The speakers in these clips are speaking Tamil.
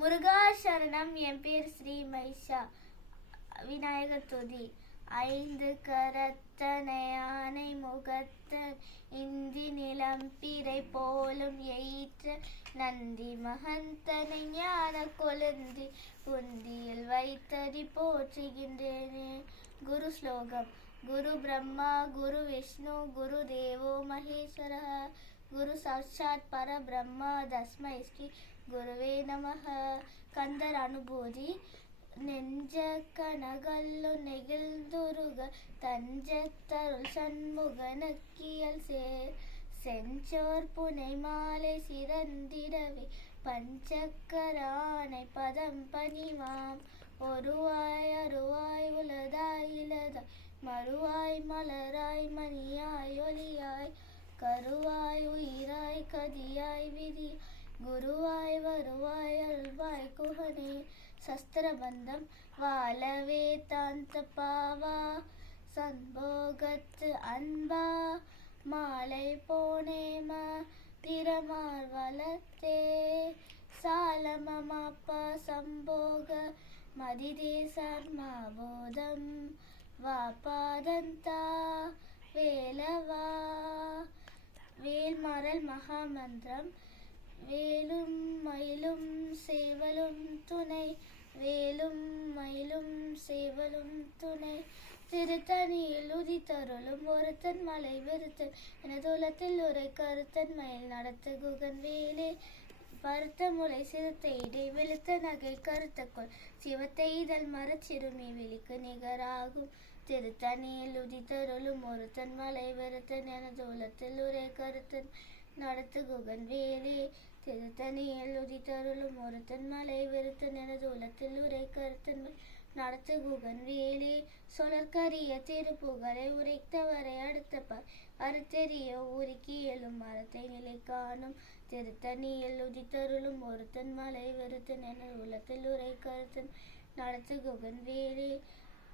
முருகா சரணம். என் பேர் ஸ்ரீ மைஷா. விநாயகர் துதி. ஐந்து கரத்தனை யானை முகத்தன் இந்தி நிலம் பிறை போலும் எயிற்ற நந்தி மகந்தனை ஞான கொழுந்தி புந்தியில் வைத்தடி போற்றுகின்றேனே. குரு ஸ்லோகம். குரு பிரம்மா குரு விஷ்ணு குரு தேவோ மகேஸ்வர குரு சாட்சாத் பரபிரம்மா தஸ்மை ஸ்ரீ குருவே நமஹ. கந்தர் அனுபூதி. நெஞ்ச கனகல்லு நெகிழ்ந்துருக தஞ்சத்தருள் சண்முக நக்கியல் சேர் செஞ்சோர் புனை மாலை சிறந்திடவே பஞ்சக்கரானை பதம் பணிவாம். ஒருவாய் அருவாய் உலதாய் இலதாய் மறுவாய் மலராய் மணியாய் ஒளியாய் கருவாய் உயிராய் கதியாய் விதி குருவாய் வருவாய் அருள்வாய் குகனே. சஸ்திரபந்தம். வாழவே தாந்த பாவா சம்போகத்து அன்பா மாலை போனேம திறமார் வளத்தே சாலமமாப்பா சம்போக மதிதேசார் மாபோதம் வாபாதந்தா வேலவா. வேல்மரல் மகாமந்திரம். வேலும் மயிலும் சேவலும் துணை வேலும் மயிலும் சேவலும் துணை திருத்தணியில் உதித்தருளும் ஒருத்தன் மலை வெறுத்தன் எனதோலத்தில் உரை கருத்தன் மயில் நடத்த குகன் வேலே. பருத்த முளை சிறுத்தை இடை வெளுத்த நகை கருத்தக்கொள் சிவத்தை இதழ் மரச்சிறுமி விழிக்கு நிகராகும் திருத்தணியில் உதித்தருளும் ஒருத்தன் மலை வெறுத்தன் எனதோலத்தில் உரை கருத்தன் நடத்து குகன் வேலே. திருத்தணியில் உதித்தருளும் ஒருத்தன் மலை வெறுத்தன் எனது உலத்தில் உரை கருத்தன் நடத்து குகன் வேலே. சொலற்கரிய திருப்புகழை உரைத்தவரை அடுத்த அறுத்தெறிய ஊருக்கு எழும் மரத்தை நிலை காணும் திருத்தணியில் உதித்தருளும் ஒருத்தன் மலை வெறுத்தன் எனது உலத்தில் உரை கருத்தன் நடத்து குகன் வேலே.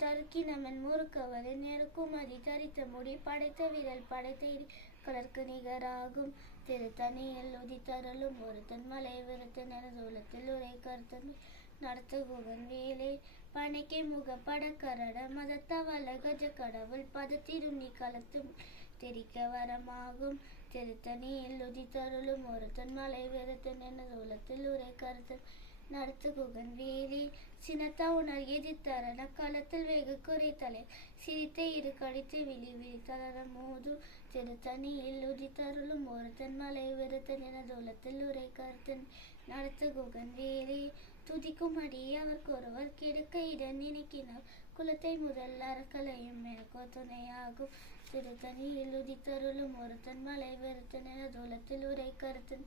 தற்கினமன் முறுக்கவரை நெருக்குமதி தரித்த முடி படைத்த விரல் படைத்த கலர்க்கு நிகராகும் திருத்தணியில் உதித்தருளும் ஒருத்தன் மலை வெறுத்தன் எனது உலத்தில் உரை கருத்தன் நடத்து குகன் வேலே. பனைக்கை முகப்பட கரட மதத்தவள கஜ கடவுள் பதத்திருநி கலத்து தெரிக்க வரமாகும் திருத்தணியில் உதித்தருளும் ஒருத்தன் மலை வெறுத்தன் எனது உலத்தில் உரை கருத்தன் நடத்து குகன் வேலே. சினத்த உணர் எதிர்த்தரன களத்தில் வெகு குறைத்தலை சிரித்த இரு கடித்து விழி விழித்தளர மோது திருத்தணியில் உதித்தருளும் ஒருத்தன் மலை வெறுத்தன் எனது உலத்தில் உரை கருத்தன் நடத்து குகன் வேலே. துதிக்கும் அடி அவருக்கு ஒருவர் கெடுக்க இடம் நினைக்கினார் குலத்தை முதல் அறக்கலையும் எனக்கோ துணையாகும் திருத்தணியில் உதித்தருளும் ஒருத்தன் மலை வெறுத்தன் எனது உலத்தில் உரை கருத்தன்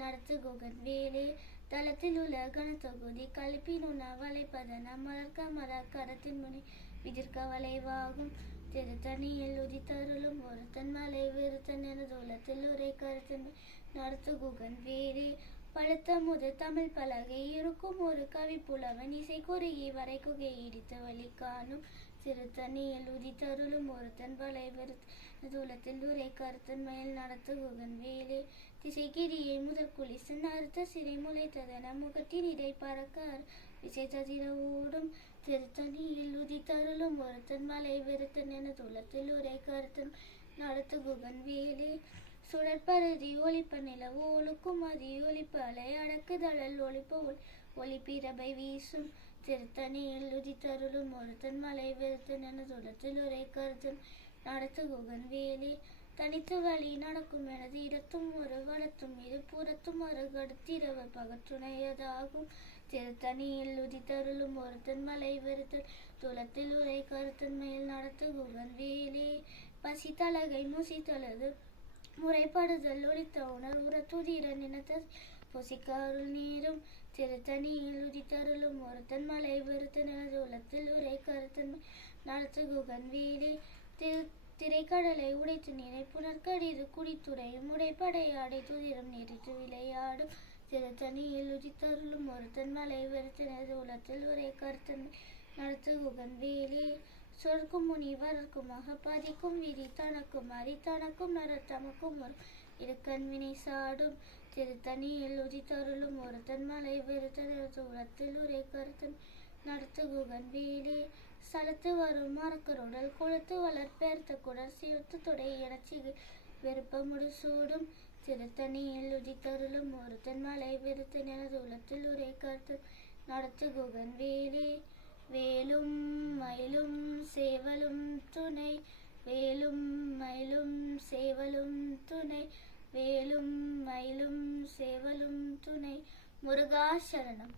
நடத்து குகன் வேலே. தளத்தில் உள்ள கனத்தொகுதி கழிப்பின் உண வளைப்பதன மலர்க்க மர கரத்தின் முனை விதிர்க்க வளைவாகும் திருத்தணியில் உதித்தருளும் ஒருத்தன் மலை வெறுத்தன் எனது உலத்தில் உரை கருத்தன் நடத்து குகன் வேலே. பழுத்த முது தமிழ் பலகை இருக்கும் ஒரு கவி புலவன் இசை குறுகி வரை குகை இடித்த வழி காணும் திருத்தணியில் உதித்தருளும் ஒருத்தன் வலை வெறுத்தன் உலத்தில் உரை கருத்தன் மயில் நடத்து குகன் வேலே. திசைக்கிரியை முதற் குளிசன் அறுத்த சிறை முளைத்ததென முகத்தின் இடை பறக்கார் விசை ததிர ஓடும் திருத்தணியில் உதித்தருளும் ஒருத்தன் மலை வெறுத்தன் எனது உலத்தில் உரை கருத்தன் நடத்து குகன் வேலே. சுடற்பருதி ஒளிப்ப நிலவு ஒழுக்கும் அதி ஒளிப்ப அலை அடக்குதழல் ஒளிப்ப ஒளிப்பிரபை வீசும் திருத்தணியில் உதித்தருளும் ஒருத்தன் மலை வெறுத்தன் எனது உலத்தில் உரை கருத்தன் நடத்து குகன் வேலே. தனித்து வழி நடக்கும் எனது இடத்தும் ஒரு வளத்தும் இரு புறத்தும் ஒரு கடுத்திரவ பகற்றுணையதாகும் திருத்தணியில் உதித்தருளும் ஒருத்தன் மலை வெறுத்தன் துலத்தில் உரை கருத்தன் மேல் நடத்து குகன் வேலே. பசி தலகை முசித்தலது முறைப்படுதல் ஒழித்த உணர் உரத்துதிர நினைத்த பொசிக்க அருள் நீரும் திருத்தணியில் உதித்தருளும் ஒருத்தன் மலை வெறுத்தன் எனது உலத்தில் உரை கருத்தன் நடத்து குகன் வேலே. திரைக்கடலை உடைத்து நீரை புனர்கடிது குடித்துறையும் உடைப்படையாடை துதிரம் நெறித்து விளையாடும் திருத்தணியில் உதித்தருளும் ஒருத்தன் மலை வெறுத்தன் எனது உலத்தில் உரை கருத்தன் நடத்து குகன் வேலே. சொற்கும் முனி வரற்குமாக பதிக்கும் விதி தனக்கும் அறி தனக்கும் நர தமக்கும் வரும் இருக்கண் வினை சாடும் திருத்தணியில் உதித்தருளும் ஒருத்தன் மலை வெறுத்தது உலத்தில் உரை கருத்தன் நடத்து குகன் வீடு சலத்து வரும் மரக்கருடல் கொழுத்து வளர்ப்பேர்த்த குடல் சிறுத்து தொடை எனச்சிகு விருப்பமுடு சூடும் திருத்தணியில் உதித்தருளும் ஒருத்தன் மலை வெறுத்தன் எனது உலத்தில் உரை கருத்தன் நடத்து குகன் வீடு வேலும் மயிலும் சேவலும் துணை வேலும் மயிலும் சேவலும் துணை வேலும் மயிலும் சேவலும் துணை முருகா சரணம்.